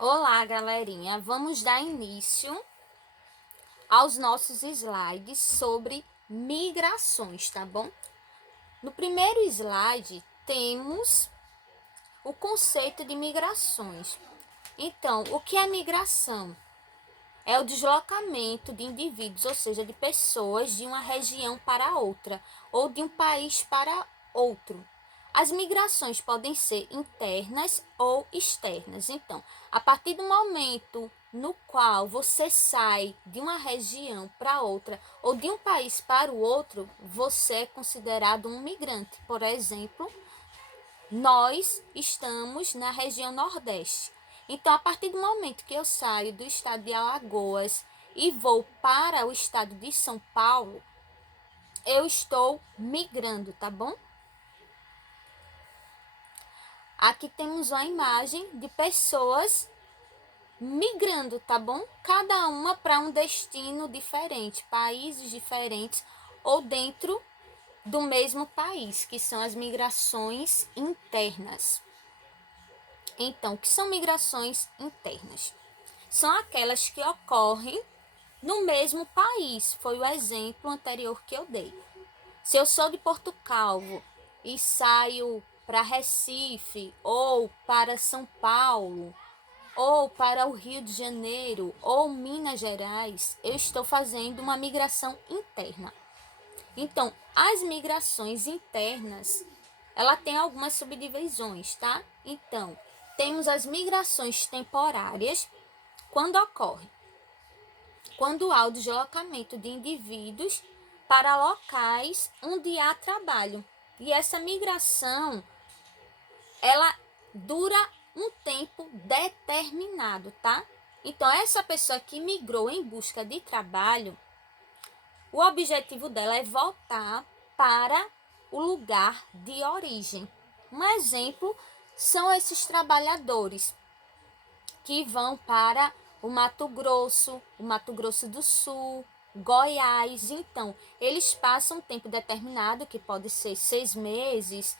Olá, galerinha. Vamos dar início aos nossos slides sobre migrações, tá bom? No primeiro slide, temos o conceito de migrações. Então, o que é migração? É o deslocamento de indivíduos, ou seja, de pessoas de uma região para outra, ou de um país para outro. As migrações podem ser internas ou externas. Então, a partir do momento no qual você sai de uma região para outra ou de um país para o outro, você é considerado um migrante. Por exemplo, nós estamos na região Nordeste. Então, a partir do momento que eu saio do estado de Alagoas e vou para o estado de São Paulo, eu estou migrando, tá bom? Aqui temos uma imagem de pessoas migrando, tá bom? Cada uma para um destino diferente, países diferentes ou dentro do mesmo país, que são as migrações internas. Então, o que são migrações internas? São aquelas que ocorrem no mesmo país. Foi o exemplo anterior que eu dei. Se eu sou de Porto Calvo e saio para Recife, ou para São Paulo, ou para o Rio de Janeiro, ou Minas Gerais, eu estou fazendo uma migração interna. Então, as migrações internas, ela tem algumas subdivisões, tá? Então, temos as migrações temporárias, quando ocorre? Quando há o deslocamento de indivíduos para locais onde há trabalho. E essa migração, ela dura um tempo determinado, tá? Então, essa pessoa que migrou em busca de trabalho, o objetivo dela é voltar para o lugar de origem. Um exemplo são esses trabalhadores que vão para o Mato Grosso do Sul, Goiás. Então, eles passam um tempo determinado, que pode ser 6 meses,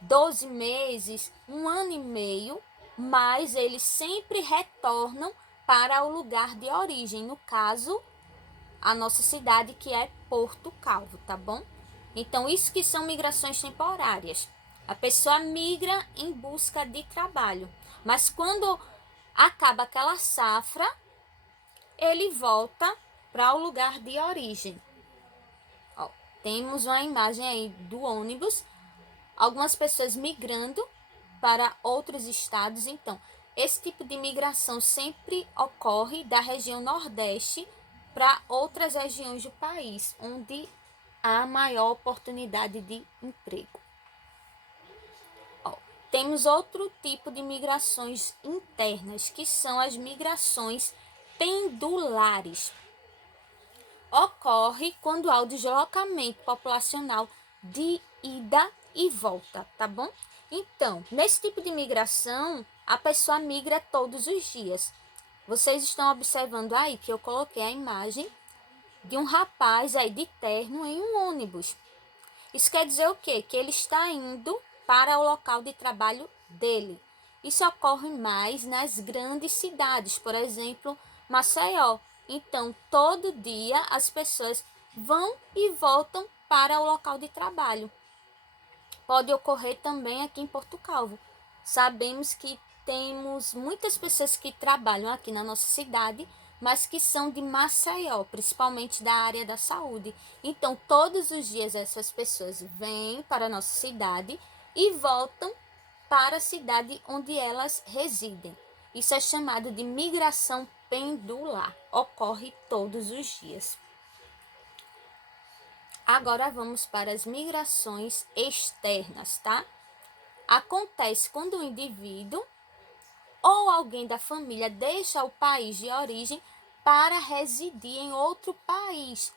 12 meses, 1 ano e meio, mas eles sempre retornam para o lugar de origem, no caso, a nossa cidade, que é Porto Calvo, tá bom? Então, isso que são migrações temporárias. A pessoa migra em busca de trabalho, mas quando acaba aquela safra, ele volta para o lugar de origem. Ó, temos uma imagem aí do ônibus, algumas pessoas migrando para outros estados. Então, esse tipo de migração sempre ocorre da região Nordeste para outras regiões do país, onde há maior oportunidade de emprego. Ó, temos outro tipo de migrações internas, que são as migrações pendulares. Ocorre quando há o deslocamento populacional de ida e volta, tá bom? Então, nesse tipo de migração, a pessoa migra todos os dias. Vocês estão observando aí que eu coloquei a imagem de um rapaz aí de terno em um ônibus. Isso quer dizer o quê? Que ele está indo para o local de trabalho dele. Isso ocorre mais nas grandes cidades, por exemplo, Maceió. Então, todo dia as pessoas vão e voltam para o local de trabalho. Pode ocorrer também aqui em Porto Calvo. Sabemos que temos muitas pessoas que trabalham aqui na nossa cidade, mas que são de Maceió, principalmente da área da saúde. Então, todos os dias essas pessoas vêm para a nossa cidade e voltam para a cidade onde elas residem. Isso é chamado de migração pendular. Ocorre todos os dias. Agora vamos para as migrações externas, tá? Acontece quando o indivíduo ou alguém da família deixa o país de origem para residir em outro país,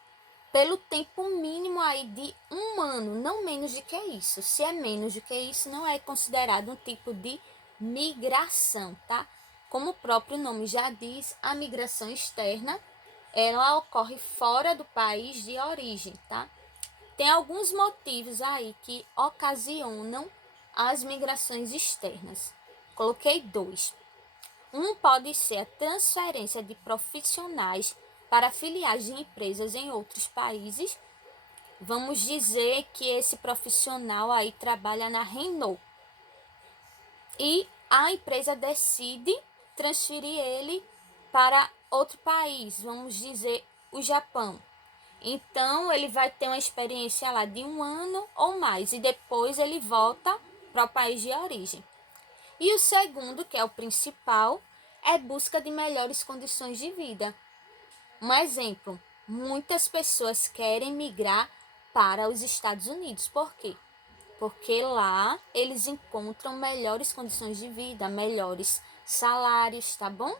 pelo tempo mínimo aí de 1 ano, não menos do que isso. Se é menos do que isso, não é considerado um tipo de migração, tá? Como o próprio nome já diz, a migração externa, ela ocorre fora do país de origem, tá? Tem alguns motivos aí que ocasionam as migrações externas. Coloquei 2. Um pode ser a transferência de profissionais para filiais de empresas em outros países. Vamos dizer que esse profissional aí trabalha na Renault e a empresa decide transferir ele para outro país, vamos dizer o Japão. Então ele vai ter uma experiência lá de 1 ano ou mais e depois ele volta para o país de origem. E o segundo, que é o principal, é busca de melhores condições de vida. Um exemplo, muitas pessoas querem migrar para os Estados Unidos. Por quê? Porque lá eles encontram melhores condições de vida, melhores salários, tá bom?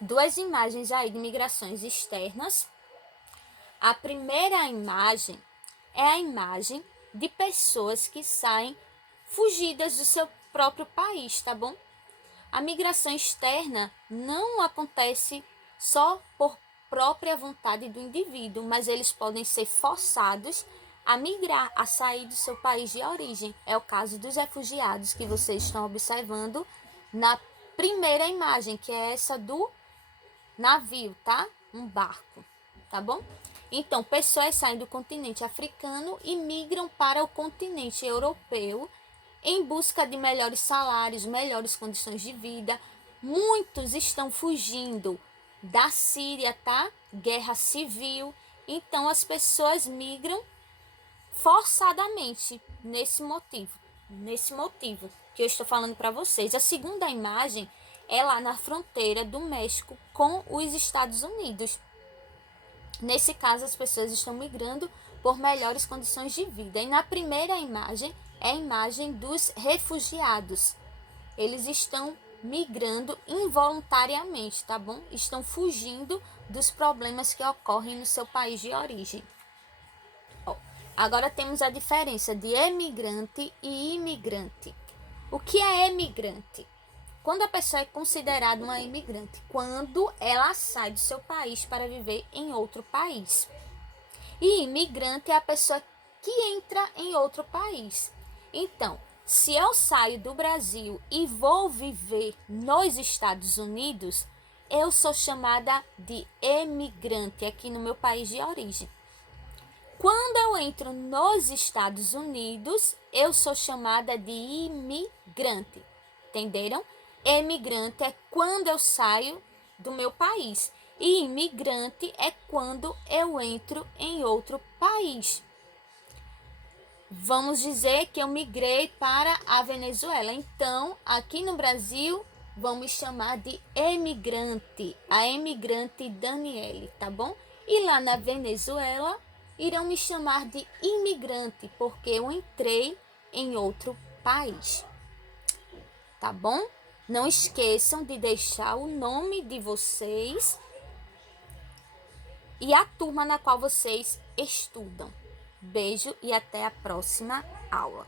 Duas imagens aí de migrações externas. A primeira imagem é a imagem de pessoas que saem fugidas do seu próprio país, tá bom? A migração externa não acontece só por própria vontade do indivíduo, mas eles podem ser forçados a migrar, a sair do seu país de origem. É o caso dos refugiados que vocês estão observando na primeira imagem, que é essa do navio, tá? Um barco, tá bom? Então, pessoas saem do continente africano e migram para o continente europeu em busca de melhores salários, melhores condições de vida. Muitos estão fugindo da Síria, tá? Guerra civil. Então, as pessoas migram forçadamente nesse motivo que eu estou falando para vocês. A segunda imagem é lá na fronteira do México com os Estados Unidos. Nesse caso, as pessoas estão migrando por melhores condições de vida. E na primeira imagem é a imagem dos refugiados. Eles estão migrando involuntariamente, tá bom? Estão fugindo dos problemas que ocorrem no seu país de origem. Agora temos a diferença de emigrante e imigrante. O que é emigrante? Quando a pessoa é considerada uma imigrante, quando ela sai do seu país para viver em outro país. E imigrante é a pessoa que entra em outro país. Então, se eu saio do Brasil e vou viver nos Estados Unidos, eu sou chamada de emigrante aqui no meu país de origem. Quando eu entro nos Estados Unidos, eu sou chamada de imigrante. Entenderam? Emigrante é quando eu saio do meu país. E imigrante é quando eu entro em outro país. Vamos dizer que eu migrei para a Venezuela. Então, aqui no Brasil, vamos chamar de emigrante. A emigrante Daniele, tá bom? E lá na Venezuela, irão me chamar de imigrante, porque eu entrei em outro país. Tá bom? Não esqueçam de deixar o nome de vocês e a turma na qual vocês estudam. Beijo e até a próxima aula.